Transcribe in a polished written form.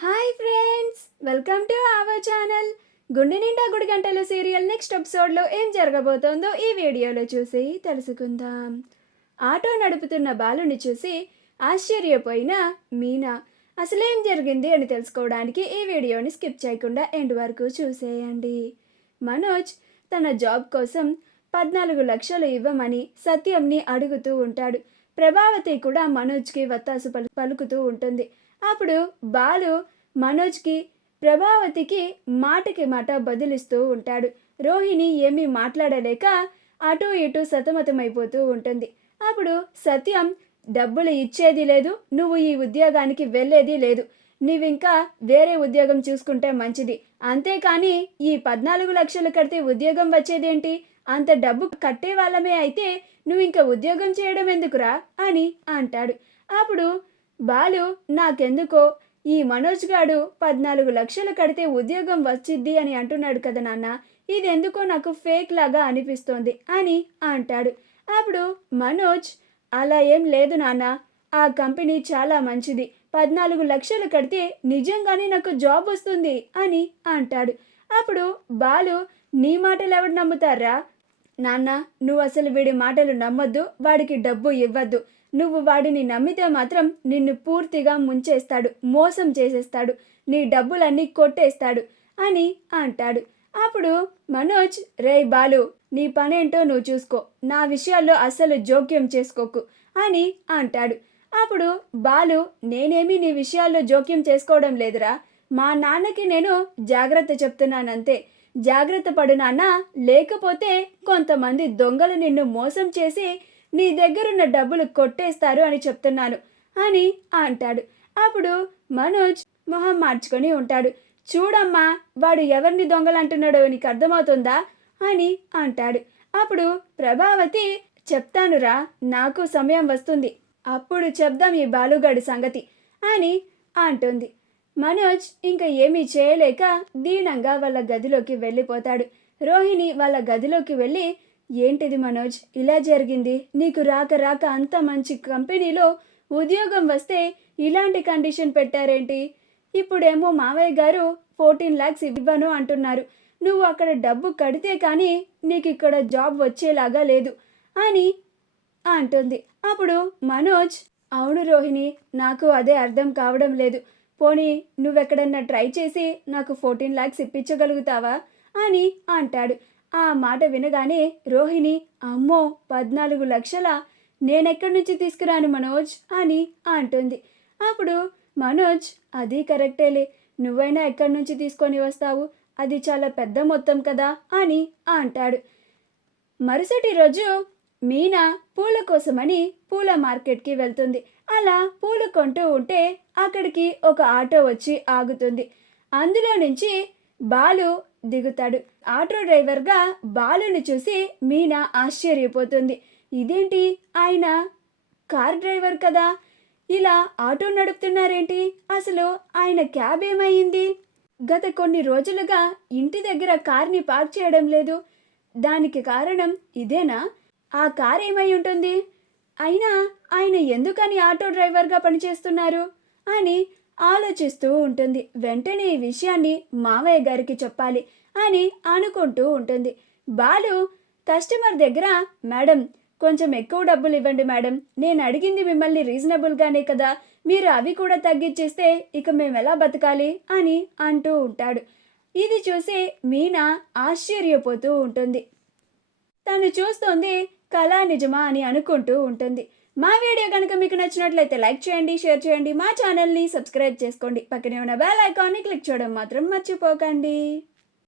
Hi friends, welcome to our channel. గుండె నిండా గుడి గంటలు సీరియల్ నెక్స్ట్ ఎపిసోడ్లో ఏం జరగబోతోందో ఈ వీడియోలో చూసి తెలుసుకుందాం. ఆటో నడుపుతున్న బాలుని చూసి ఆశ్చర్యపోయిన మీనా అసలేం జరిగింది అని తెలుసుకోవడానికి ఈ వీడియోని స్కిప్ చేయకుండా ఎండ్ వరకు చూసేయండి. మనోజ్ తన జాబ్ కోసం 14 లక్షలు ఇవ్వమని సత్యంని అడుగుతూ ఉంటాడు. ప్రభావతి కూడా మనోజ్కి వత్తాసు పలుకుతూ ఉంటుంది. అప్పుడు బాలు మనోజ్కి ప్రభావతికి మాటకి మాట బదులిస్తూ ఉంటాడు. రోహిణి ఏమీ మాట్లాడలేక అటు ఇటు సతమతమైపోతూ ఉంటుంది. అప్పుడు సత్యం, డబ్బులు ఇచ్చేది లేదు, నువ్వు ఈ ఉద్యోగానికి వెళ్ళేది లేదు, నీవింకా వేరే ఉద్యోగం చూసుకుంటే మంచిది, అంతేకాని ఈ 14 లక్షలు కడితే ఉద్యోగం వచ్చేదేంటి, అంత డబ్బు కట్టే వాళ్ళమే అయితే నువ్వు ఇంకా ఉద్యోగం చేయడం ఎందుకురా అని అంటాడు. అప్పుడు బాలు, నాకెందుకో ఈ మనోజ్ గాడు 14 లక్షలు కడితే ఉద్యోగం వచ్చిద్ది అని అంటున్నాడు కదా నాన్న, ఇదెందుకో నాకు ఫేక్ లాగా అనిపిస్తోంది అని అంటాడు. అప్పుడు మనోజ్, అలా ఏం లేదు నాన్న, ఆ కంపెనీ చాలా మంచిది, 14 లక్షలు కడితే నిజంగానే నాకు జాబ్ వస్తుంది అని అంటాడు. అప్పుడు బాలు, నీ మాటలు ఎవడు నమ్ముతారా నాన్న, నువ్వు అసలు వీడి మాటలు నమ్మొద్దు, వాడికి డబ్బు ఇవ్వద్దు, నువ్వు వాడిని నమ్మితే మాత్రం నిన్ను పూర్తిగా ముంచేస్తాడు, మోసం చేసేస్తాడు, నీ డబ్బులన్నీ కొట్టేస్తాడు అని అంటాడు. అప్పుడు మనోజ్, రేయ్ బాలు, నీ పనేంటో నువ్వు చూసుకో, నా విషయాల్లో అస్సలు జోక్యం చేసుకోకు అని అంటాడు. అప్పుడు బాలు, నేనేమీ నీ విషయాల్లో జోక్యం చేసుకోవడం లేదురా, మా నాన్నకి నేను జాగ్రత్త చెప్తున్నానంతే, జాగ్రత్త పడు నాన్న, లేకపోతే కొంతమంది దొంగలు నిన్ను మోసం చేసి నీ దగ్గరున్న డబ్బులు కొట్టేస్తారు అని చెప్తున్నాను అని అంటాడు. అప్పుడు మనోజ్ మొహం మార్చుకొని ఉంటాడు. చూడమ్మా, వాడు ఎవరిని దొంగలు అంటున్నాడో నీకు అర్థమవుతుందా అని అంటాడు. అప్పుడు ప్రభావతి, చెప్తానురా, నాకు సమయం వస్తుంది, అప్పుడు చెప్దాం ఈ బాలుగాడి సంగతి అని అంటుంది. మనోజ్ ఇంకా ఏమీ చేయలేక దీనంగా వాళ్ళ గదిలోకి వెళ్ళిపోతాడు. రోహిణి వాళ్ళ గదిలోకి వెళ్ళి, ఏంటిది మనోజ్, ఇలా జరిగింది, నీకు రాక రాక అంత మంచి కంపెనీలో ఉద్యోగం వస్తే ఇలాంటి కండిషన్ పెట్టారేంటి, ఇప్పుడేమో మావయ్య గారు 14 lakhs ఇవ్వను అంటున్నారు, నువ్వు అక్కడ డబ్బు కడితే కానీ నీకు ఇక్కడ జాబ్ వచ్చేలాగా లేదు అని అంటుంది. అప్పుడు మనోజ్, అవును రోహిణి, నాకు అదే అర్థం కావడం లేదు, పోనీ నువ్వెక్కడన్నా ట్రై చేసి నాకు 14 lakhs ఇప్పించగలుగుతావా అని అంటాడు. ఆ మాట వినగానే రోహిణి, అమ్మో 14 లక్షలా, నేనెక్కడి నుంచి తీసుకురాను మనోజ్ అని అంటుంది. అప్పుడు మనోజ్, అది కరెక్టేలే, నువ్వైనా ఎక్కడి నుంచి తీసుకొని వస్తావు, అది చాలా పెద్ద మొత్తం కదా అని అంటాడు. మరుసటి రోజు మీనా పూల కోసమని పూల మార్కెట్కి వెళ్తుంది. అలా పూలు కొంటూ ఉంటే అక్కడికి ఒక ఆటో వచ్చి ఆగుతుంది. అందులో నుంచి బాలు దిగుతాడు. ఆటో డ్రైవర్గా బాలుని చూసి మీనా ఆశ్చర్యపోతుంది. ఇదేంటి, ఆయన కార్ డ్రైవర్ కదా, ఇలా ఆటో నడుపుతున్నారేంటి, అసలు ఆయన క్యాబ్ ఏమైంది, గత కొన్ని రోజులుగా ఇంటి దగ్గర కార్ని పార్క్ చేయడం లేదు, దానికి కారణం ఇదేనా, ఆ కార్ ఏమై ఉంటుంది, అయినా ఆయన ఎందుకని ఆటో డ్రైవర్గా పనిచేస్తున్నారు అని ఆలోచిస్తూ ఉంటుంది. వెంటనే ఈ విషయాన్ని మావయ్య గారికి చెప్పాలి అని అనుకుంటూ ఉంటుంది. బాలు కస్టమర్ దగ్గర, మేడం కొంచెం ఎక్కువ డబ్బులు ఇవ్వండి మేడం, నేను అడిగింది మిమ్మల్ని రీజనబుల్గానే కదా, మీరు అవి కూడా తగ్గించేస్తే ఇక మేము ఎలా బతకాలి అని అంటూ ఉంటాడు. ఇది చూసి మీనా ఆశ్చర్యపోతూ ఉంటుంది. తను చూస్తోంది కళా నిజమా అని అనుకుంటూ ఉంటుంది. మా వీడియో కనుక మీకు నచ్చినట్లయితే లైక్ చేయండి, షేర్ చేయండి, మా ఛానల్ని సబ్స్క్రైబ్ చేసుకోండి, పక్కనే ఉన్న బెల్ ఐకాన్ని క్లిక్ చేయడం మాత్రం మర్చిపోకండి.